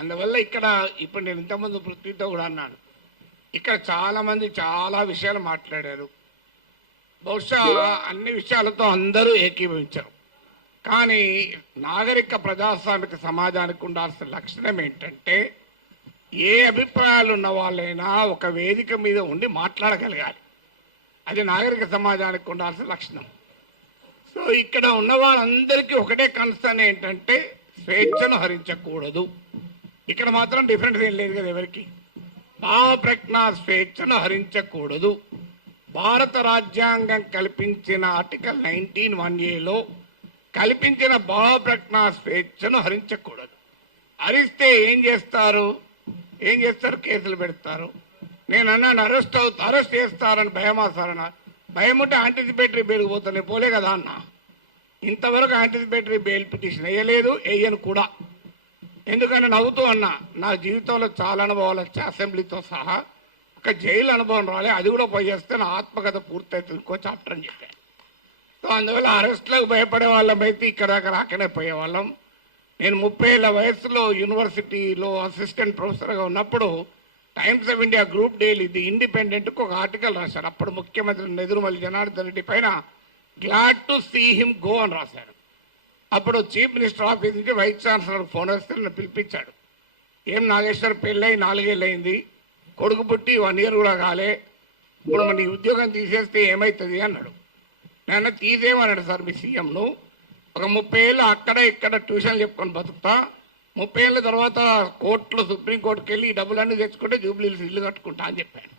అందువల్ల ఇక్కడ ఇప్పుడు నేను ఇంతకుముందు పృథ్వీతో కూడా అన్నాను, ఇక్కడ చాలామంది చాలా విషయాలు మాట్లాడారు. బహుశా అన్ని విషయాలతో అందరూ ఏకీభవించారు. కానీ నాగరిక ప్రజాస్వామిక సమాజానికి ఉండాల్సిన లక్షణం ఏంటంటే, ఏ అభిప్రాయాలు ఉన్న వాళ్ళైనా ఒక వేదిక మీద ఉండి మాట్లాడగలగాలి. అది నాగరిక సమాజానికి ఉండాల్సిన లక్షణం. సో ఇక్కడ ఉన్న వాళ్ళందరికీ ఒకటే కన్సర్న్ ఏంటంటే, స్వేచ్ఛను హరించకూడదు. ఇక్కడ మాత్రం డిఫరెన్స్ ఏం లేదు కదా ఎవరికి. భావ ప్రజ్ఞా స్వేచ్ఛను హరించకూడదు. భారత రాజ్యాంగం కల్పించిన ఆర్టికల్ 19(1)లో కల్పించిన భావ ప్రజ్ఞా స్వేచ్ఛను హరించకూడదు. హరిస్తే ఏం చేస్తారు? కేసులు పెడతారు. నేను అన్నాను అరెస్ట్ చేస్తారని భయమా సార్ అన్న. భయం ఉంటే యాంటిసిపేటరీ బెయిల్ పోతాను, పోలే కదా అన్న. ఇంతవరకు యాంటిసిపేటరీ బెయిల్ పిటిషన్ వేయలేదు, వేయను కూడా. ఎందుకంటే నవ్వుతూ అన్నా, నా జీవితంలో చాలా అనుభవాలు వచ్చాయి, అసెంబ్లీతో సహా. ఒక జైలు అనుభవం రాలే, అది కూడా పోయి చేస్తే నా ఆత్మకథ పూర్తవుతుంది, ఇంకో చాప్టర్ అని చెప్పాను. సో అందువల్ల అరెస్ట్లకు భయపడే వాళ్ళమైతే ఇక్కడ దాకా రాకనే పోయేవాళ్ళం. నేను 30 ఏళ్ల వయసులో యూనివర్సిటీలో అసిస్టెంట్ ప్రొఫెసర్గా ఉన్నప్పుడు Times of India group daily the ఇండిపెండెంట్కు ఒక ఆర్టికల్ రాశారు. అప్పుడు ముఖ్యమంత్రి నెదురుమల్లి జనార్దన్ రెడ్డి పైన glad to see him go అని రాశారు. అప్పుడు చీఫ్ మినిస్టర్ ఆఫీస్ నుంచి వైస్ ఛాన్సలర్ ఫోన్ వస్తే నన్ను పిలిపించాడు. ఏం నాగేశ్వర్, పెళ్ళై 4 ఏళ్ళు అయింది, కొడుకు పుట్టి 1 ఇయర్ కూడా కాలే, ఇప్పుడు నీ ఉద్యోగం తీసేస్తే ఏమవుతుంది అన్నాడు. నేను తీసేయమన్నాడు సార్ మీ సీఎంను. ఒక 30 ఏళ్ళు అక్కడ ఇక్కడ ట్యూషన్లు చెప్పుకొని బతుకుతా, 30 ఏళ్ళ తర్వాత కోర్టులో సుప్రీంకోర్టుకి వెళ్ళి ఈ డబ్బులన్నీ తెచ్చుకుంటే జూబ్లీహిల్స్ ఇల్లు కట్టుకుంటా అని చెప్పాను.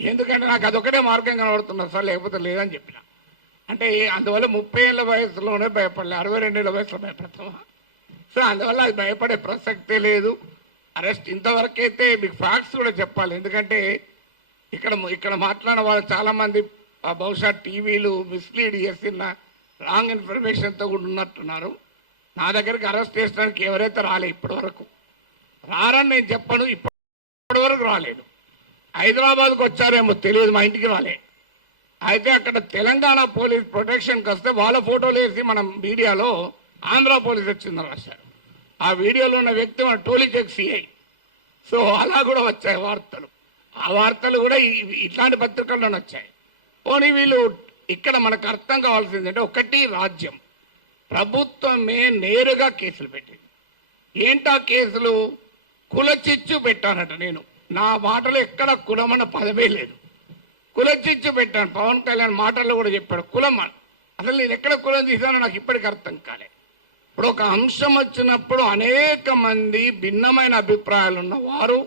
ఎందుకంటే నాకు అదొకటే మార్గం కనబడుతున్నది సార్, లేకపోతే లేదని చెప్పిన. అంటే అందువల్ల 30 ఏళ్ళ వయసులోనే భయపడలే, 62 ఏళ్ళ వయసులో భయపడతామా? సో అందువల్ల అది భయపడే ప్రసక్తే లేదు. అరెస్ట్ ఇంతవరకైతే మీకు ఫ్యాక్ట్స్ కూడా చెప్పాలి. ఎందుకంటే ఇక్కడ మాట్లాడిన వాళ్ళు చాలామంది బహుశా టీవీలు మిస్లీడ్ చేసిన రాంగ్ ఇన్ఫర్మేషన్తో కూడా ఉన్నట్టున్నారు. నా దగ్గరికి అరెస్ట్ చేసడానికి ఎవరైతే రాలే ఇప్పటి వరకు, రారని నేను చెప్పను, ఇప్పటి వరకు రాలేదు. హైదరాబాద్కు వచ్చారేమో తెలియదు, మా ఇంటికి రాలే. అయితే అక్కడ తెలంగాణ పోలీస్ ప్రొటెక్షన్కి వస్తే వాళ్ళ ఫోటోలు వేసి మనం మీడియాలో ఆంధ్ర పోలీస్ వచ్చిందని రాశారు. ఆ వీడియోలో ఉన్న వ్యక్తి మన టోలీచెక్ సిఐ. సో అలా కూడా వచ్చాయి వార్తలు. ఆ వార్తలు కూడా ఇట్లాంటి పత్రికల్లోనే వచ్చాయి. పోనీ వీళ్ళు ఇక్కడ మనకు అర్థం కావాల్సింది అంటే, ఒకటి రాజ్యం ప్రభుత్వమే నేరుగా కేసులు పెట్టింది. ఏంటా కేసులు? కులచిచ్చు పెట్టానట. నేను నా మాటలో ఎక్కడ కులమన్న పదమే లేదు, కులచిచ్చు పెట్టాను. పవన్ కళ్యాణ్ మాటల్లో కూడా చెప్పాడు కులం. అసలు నేను ఎక్కడ కులం తీసానో నాకు ఇప్పటికి అర్థం కాలే. ఇప్పుడు ఒక అంశం వచ్చినప్పుడు అనేక మంది భిన్నమైన అభిప్రాయాలు ఉన్నవారు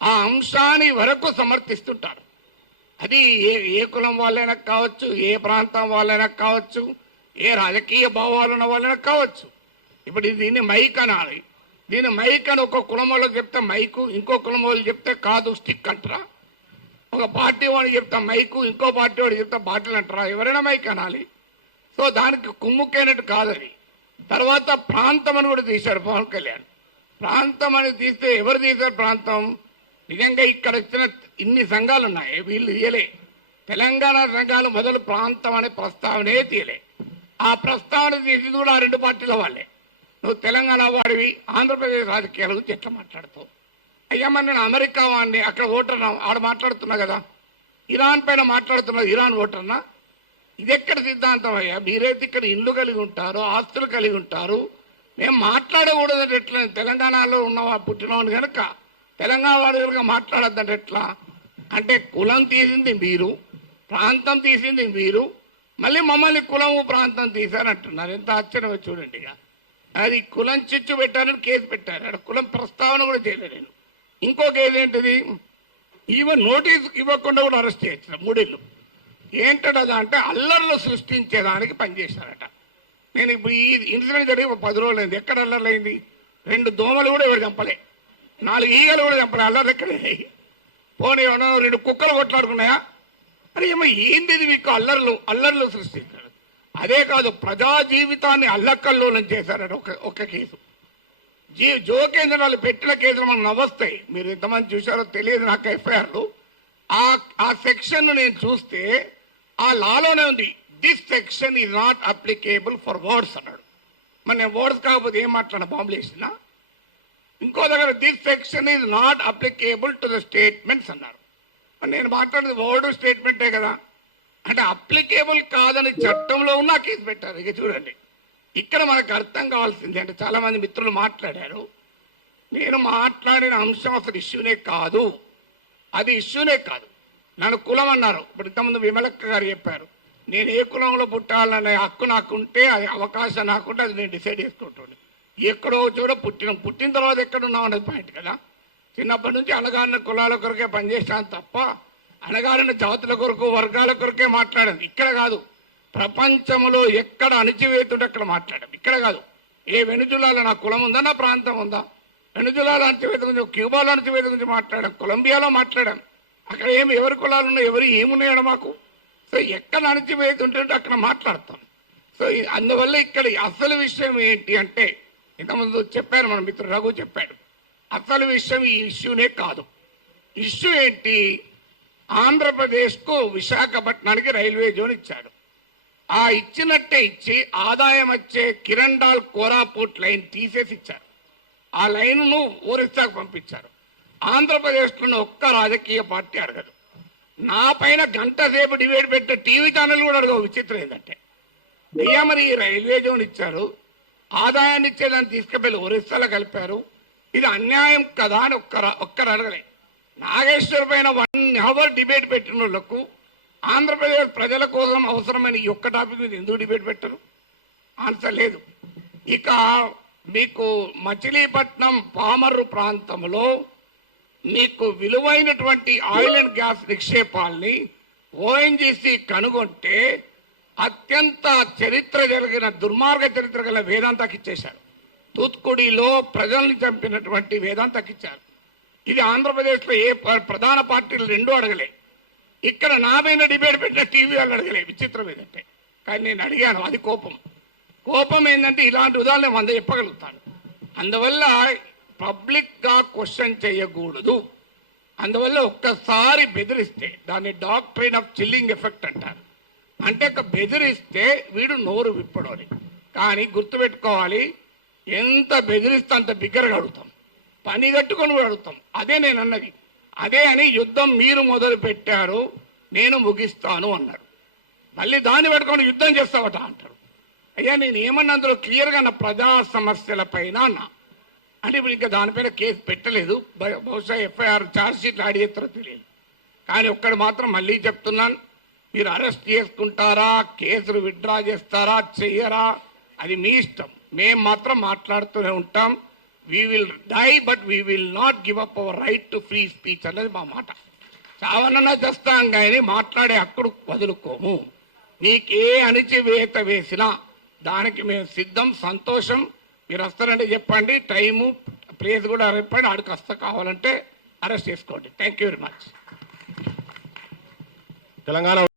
ఆ అంశాన్ని వరకు సమర్థిస్తుంటారు. అది ఏ కులం వాళ్ళైనా కావచ్చు, ఏ ప్రాంతం వాళ్ళైనా కావచ్చు, ఏ రాజకీయ భావాలు ఉన్న వాళ్ళైనా కావచ్చు. ఇప్పుడు దీన్ని మైక్ అనాలి. దీన్ని మైక్ అని ఒక కులం వాళ్ళకి చెప్తే మైకు, ఇంకో కులం వాళ్ళు చెప్తే కాదు స్టిక్ అంటారా? ఒక పార్టీ వాడికి చెప్తా మైకు, ఇంకో పార్టీ వాడికి చెప్తా బాటిల్ అంటారా? ఎవరైనా మైక్ అనాలి. సో దానికి కుమ్ముకైనట్టు కాదు అది. తర్వాత ప్రాంతం అని కూడా తీశాడు పవన్ కళ్యాణ్. ప్రాంతం అని తీస్తే ఎవరు తీశారు ప్రాంతం? నిజంగా ఇక్కడ వచ్చిన ఇన్ని సంఘాలు ఉన్నాయి, వీళ్ళు తీయలే. తెలంగాణ సంఘాలు మొదలు ప్రాంతం అనే ప్రస్తావనే తీయలే. ఆ ప్రస్తావన తీసింది కూడా ఆ 2 పార్టీల వాళ్ళే. నువ్వు తెలంగాణ వాడివి, ఆంధ్రప్రదేశ్ రాజకీయాల గురించి ఎట్లా మాట్లాడుతావు? అయ్యమ్మ నేను అమెరికా వాడిని, అక్కడ ఓటర్నా, ఆడ మాట్లాడుతున్నా కదా. ఇరాన్ పైన మాట్లాడుతున్నది ఇరాన్ ఓటర్నా? ఇది ఎక్కడ సిద్ధాంతం అయ్యా? మీరైతే ఇక్కడ ఇల్లు కలిగి ఉంటారు, ఆస్తులు కలిగి ఉంటారు, మేము మాట్లాడకూడదంటే ఎట్లా? తెలంగాణలో ఉన్న పుట్టినవాడిని కనుక తెలంగాణ వాడి కనుక మాట్లాడద్దంటే ఎట్లా? అంటే కులం తీసింది మీరు, ప్రాంతం తీసింది మీరు, మళ్ళీ మమ్మల్ని కులము ప్రాంతం తీశారంటున్నారు. ఎంత ఆశ్చర్యమో చూడండి. ఇక అది కులం చిచ్చు పెట్టారని కేసు పెట్టారు, అక్కడ కులం ప్రస్తావన కూడా చేయలేదు నేను. ఇంకో కేసు ఏంటిది? ఈవెన్ నోటీస్ ఇవ్వకుండా కూడా అరెస్ట్ చేయొచ్చు 3 ఏళ్ళు. ఏంటదా అంటే అల్లర్లు సృష్టించేదానికి పనిచేశారట. నేను ఇప్పుడు ఈ ఇన్సిడెంట్ జరిగి 10 రోజులు అయింది. ఎక్కడ అల్లర్లు అయింది? 2 దోమలు కూడా ఎవరు చంపలే, 4 ఈగలు కూడా చంపలే. అల్లర్లు ఎక్కడే? పోనీ 2 కుక్కలు కొట్లాడుకున్నాయా? అరే ఏమో ఏంది మీకు? అల్లర్లు సృష్టించారు. అదే కాదు, ప్రజా జీవితాన్ని అల్లకల్లోలం చేశారట ఒక కేసు. జోకేంద్ర వాళ్ళు పెట్టిన కేసులు మనకు నవ్వొస్తాయి. మీరు ఎంతమంది చూశారో తెలియదు నాకు ఎఫ్ఐఆర్లు. ఆ సెక్షన్ నేను చూస్తే ఆ లాలోనే ఉంది, this section is not applicable for words అన్నాడు. మరి నేను వర్డ్స్ కాకపోతే ఏం మాట్లాడినా బాంబులు వేసినా? ఇంకో దగ్గర this section is not applicable to the statements అన్నారు. నేను మాట్లాడేది వర్డ్ స్టేట్మెంటే కదా, అంటే అప్లికేబుల్ కాదని చట్టంలో ఉన్న కేసు పెట్టారు. ఇక చూడండి, ఇక్కడ మనకు అర్థం కావాల్సింది అంటే చాలా మంది మిత్రులు మాట్లాడారు, నేను మాట్లాడిన అంశం అసలు ఇష్యూనే కాదు, అది ఇష్యూనే కాదు. నన్ను కులం అన్నారు. ఇప్పుడు ఇంతకుముందు విమలక్క గారు చెప్పారు, నేను ఏ కులంలో పుట్టాలనే హక్కు నాకుంటే, అది అవకాశం నాకుంటే అది నేను డిసైడ్ చేసుకుంటాను. ఎక్కడో చోట పుట్టిన తర్వాత ఎక్కడున్నాం అనేది పాయింట్ కదా. చిన్నప్పటి నుంచి అణగారిన కులాల కొరకే పనిచేసాను తప్ప అణగారిన జాతుల కొరకు వర్గాల కొరకే మాట్లాడాను. ఇక్కడ కాదు, ప్రపంచంలో ఎక్కడ అణచివేతుంటే అక్కడ మాట్లాడాం. ఇక్కడ కాదు, ఏ వెనుజులాలో నా కులం ఉందా, నా ప్రాంతం ఉందా, వెనుజులాలో అణచివేత గురించి, క్యూబాలో అణచివేత గురించి మాట్లాడాం, కొలంబియాలో మాట్లాడాం. అక్కడ ఎవరి కులాలు ఉన్నాయి, ఎవరు ఏమున్నాయో మాకు. సో ఎక్కడ అణచివేతుంటే అక్కడ మాట్లాడతాం. సో అందువల్ల ఇక్కడ అసలు విషయం ఏంటి అంటే, ఇంతకుముందు చెప్పారు మన మిత్రుడు రఘు చెప్పాడు, అసలు విషయం ఈ ఇష్యూనే కాదు. ఇష్యూ ఏంటి, ఆంధ్రప్రదేశ్కు విశాఖపట్నానికి రైల్వే జోన్ ఇచ్చాడు. ఆ ఇచ్చినట్టే ఇచ్చి ఆదాయం వచ్చే కిరండాల్ కోరాపూట్ లైన్ తీసేసి ఇచ్చారు. ఆ లైన్ను ఒరిస్సాకు పంపించారు. ఆంధ్రప్రదేశ్లో ఒక్క రాజకీయ పార్టీ అడగదు. నా పైన గంట సేపు డిబేట్ పెట్టే టీవీ ఛానల్ కూడా అడగవు. విచిత్రం ఏంటంటే, అయ్యా మరి ఈ రైల్వే జోన్ ఇచ్చారు, ఆదాయాన్ని ఇచ్చేదాన్ని తీసుకుపోయి ఒరిస్సాలో కలిపారు, ఇది అన్యాయం కదా అని ఒక్కరు అడగలే. నాగేశ్వర్ పైన 1 hour డిబేట్ పెట్టిన వాళ్ళకు ఆంధ్రప్రదేశ్ ప్రజల కోసం అవసరమైన ఈ ఒక్క టాపిక్ మీద ఎందుకు డిబేట్ పెట్టరు? ఆన్సర్ లేదు. ఇక మీకు మచిలీపట్నం పామర్రు ప్రాంతంలో మీకు విలువైనటువంటి ఆయిల్ అండ్ గ్యాస్ నిక్షేపాల్ని ఓఎన్జీసీ కనుగొంటే అత్యంత చరిత్ర జరిగిన దుర్మార్గ చరిత్ర గల వేదాంతకి ఇచ్చేశారు. తూత్కుడిలో ప్రజల్ని చంపినటువంటి వేదాంతకి ఇచ్చారు. ఇది ఆంధ్రప్రదేశ్లో ఏ ప్రధాన పార్టీలు రెండూ అడగలే. ఇక్కడ నా మీద డిబేట్ పెట్టిన టీవీ వాళ్ళు అడగలే. విచిత్రం ఏదంటే, కానీ నేను అడిగాను, అది కోపం ఏంటంటే ఇలాంటి ఉదాహరణ 100 చెప్పగలుగుతాను. అందువల్ల పబ్లిక్గా క్వశ్చన్ చేయకూడదు. అందువల్ల ఒక్కసారి బెదిరిస్తే దాన్ని డాక్ట్రైన్ ఆఫ్ చిల్లింగ్ ఎఫెక్ట్ అంటారు. అంటే బెదిరిస్తే వీడు నోరు విప్పడని. కానీ గుర్తుపెట్టుకోవాలి, ఎంత బెదిరిస్తే అంత బిగ్గరగా అడుగుతాం, పని కట్టుకొని కూడా అడుగుతాం. అదే నేను అన్నది. అదే అని యుద్ధం మీరు మొదలు పెట్టారు, నేను ముగిస్తాను అన్నారు. మళ్ళీ దాన్ని పెట్టుకొని యుద్ధం చేస్తావట అంటారు. అయ్యా నేను ఏమన్నా అందులో క్లియర్గా నా ప్రజా సమస్యల పైన అన్నా. అంటే ఇప్పుడు ఇంకా దానిపైన కేసు పెట్టలేదు. బహుశా ఎఫ్ఐఆర్ ఛార్జ్ షీట్లు యాడ్ చేస్తారో తెలియదు. కానీ ఒక్కడు మాత్రం మళ్ళీ చెప్తున్నాను, మీరు అరెస్ట్ చేసుకుంటారా, కేసులు విత్డ్రా చేస్తారా, చెయ్యరా, అది మీ ఇష్టం. మేము మాత్రం మాట్లాడుతూనే ఉంటాం. We will die but we will not give up our right to free speech అన్నది మా మాట. చావనన్నా చేస్తాం కానీ మాట్లాడే హక్కును వదులుకోము. నీకే అణిచివేత వేసినా దానికి మేము సిద్ధం, సంతోషం. మీరు వస్తారంటే చెప్పండి, టైము ప్లేస్ కూడా చెప్పండి, ఆడికి వస్తా, కావాలంటే అరెస్ట్ చేసుకోండి. Thank you very much. Telangana